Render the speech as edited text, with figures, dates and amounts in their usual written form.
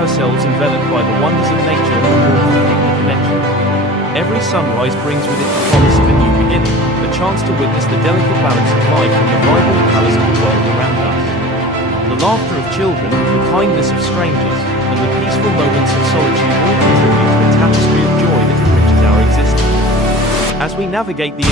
ourselves enveloped by the wonders of nature and the warmth of human connection. Every sunrise brings with it the promise of a new beginning, a chance to witness the delicate balance of life and the vibrant colours of the world around us. The laughter of children, the kindness of strangers, and the peaceful moments of solitude all contribute to a tapestry of joy that enriches our existence. As we navigate the